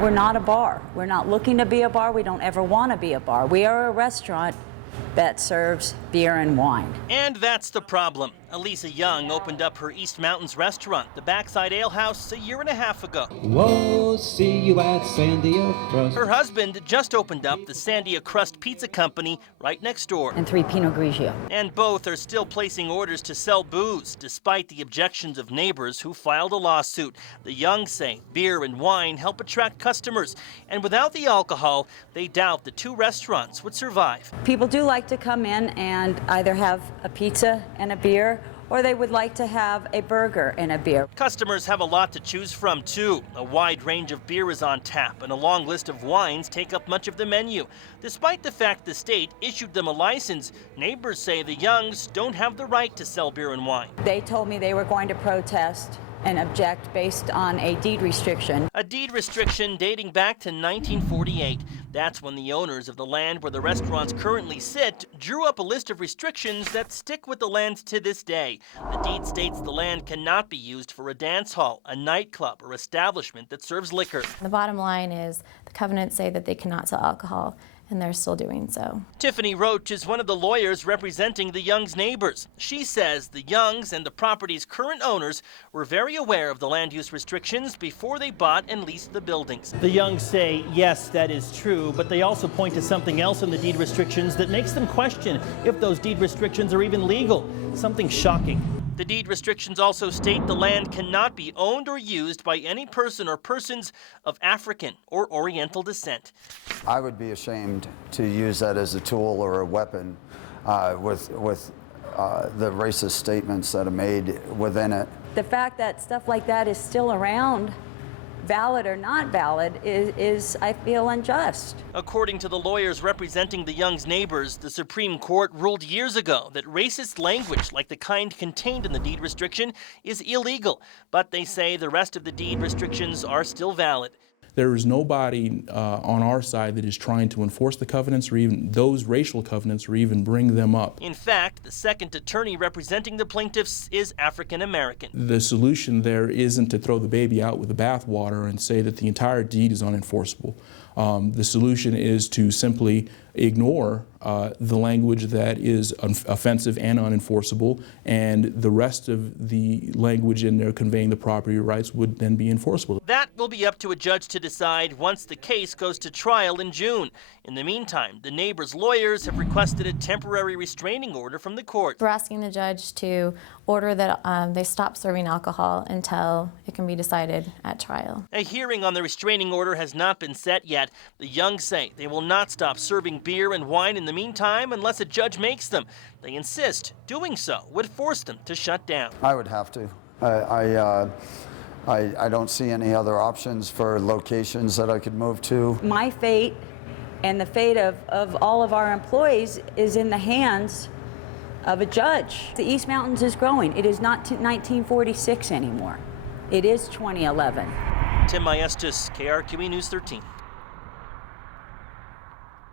We're not a bar. We're not looking to be a bar. We don't ever want to be a bar. We are a restaurant that serves beer and wine. And that's the problem. Elisa Young opened up her East Mountains restaurant, the Backside Ale House, a year and a half ago. Whoa, see you at Sandia Crust. Her husband just opened up the Sandia Crust Pizza Company right next door. And 3 Pinot Grigio. And both are still placing orders to sell booze, despite the objections of neighbors who filed a lawsuit. The Young say beer and wine help attract customers, and without the alcohol, they doubt the 2 restaurants would survive. People do like to come in and either have a pizza and a beer, or they would like to have a burger and a beer. Customers have a lot to choose from, too. A wide range of beer is on tap, and a long list of wines take up much of the menu. Despite the fact the state issued them a license, neighbors say the Youngs don't have the right to sell beer and wine. They told me they were going to protest and object based on a deed restriction. A deed restriction dating back to 1948. That's when the owners of the land where the restaurants currently sit drew up a list of restrictions that stick with the land to this day. The deed states the land cannot be used for a dance hall, a nightclub, or establishment that serves liquor. The bottom line is the covenants say that they cannot sell alcohol, and they're still doing so. Tiffany Roach is one of the lawyers representing the Youngs' neighbors. She says the Youngs and the property's current owners were very aware of the land use restrictions before they bought and leased the buildings. The Youngs say, yes, that is true, but they also point to something else in the deed restrictions that makes them question if those deed restrictions are even legal, something shocking. The deed restrictions also state the land cannot be owned or used by any person or persons of African or Oriental descent. I would be ashamed to use that as a tool or a weapon with the racist statements that are made within it. The fact that stuff like that is still around, valid or not valid, is I feel, unjust. According to the lawyers representing the Youngs' neighbors, the Supreme Court ruled years ago that racist language like the kind contained in the deed restriction is illegal, but they say the rest of the deed restrictions are still valid. There is nobody on our side that is trying to enforce the covenants or even those racial covenants or even bring them up. In fact, the second attorney representing the plaintiffs is African American. The solution there isn't to throw the baby out with the bathwater and say that the entire deed is unenforceable. The solution is to simply ignore the language that is offensive and unenforceable, and the rest of the language in there conveying the property rights would then be enforceable. That will be up to a judge to decide once the case goes to trial in June. In the meantime, the neighbors' lawyers have requested a temporary restraining order from the court. We're asking the judge to order that they stop serving alcohol until it can be decided at trial. A hearing on the restraining order has not been set yet. The Youngs say they will not stop serving beer and wine in the meantime unless a judge makes them. They insist doing so would force them to shut down. I would have to. I don't see any other options for locations that I could move to. My fate and the fate of all of our employees is in the hands of a judge. The East Mountains is growing. It is not 1946 anymore. It is 2011. Tim Maestas, KRQE News 13.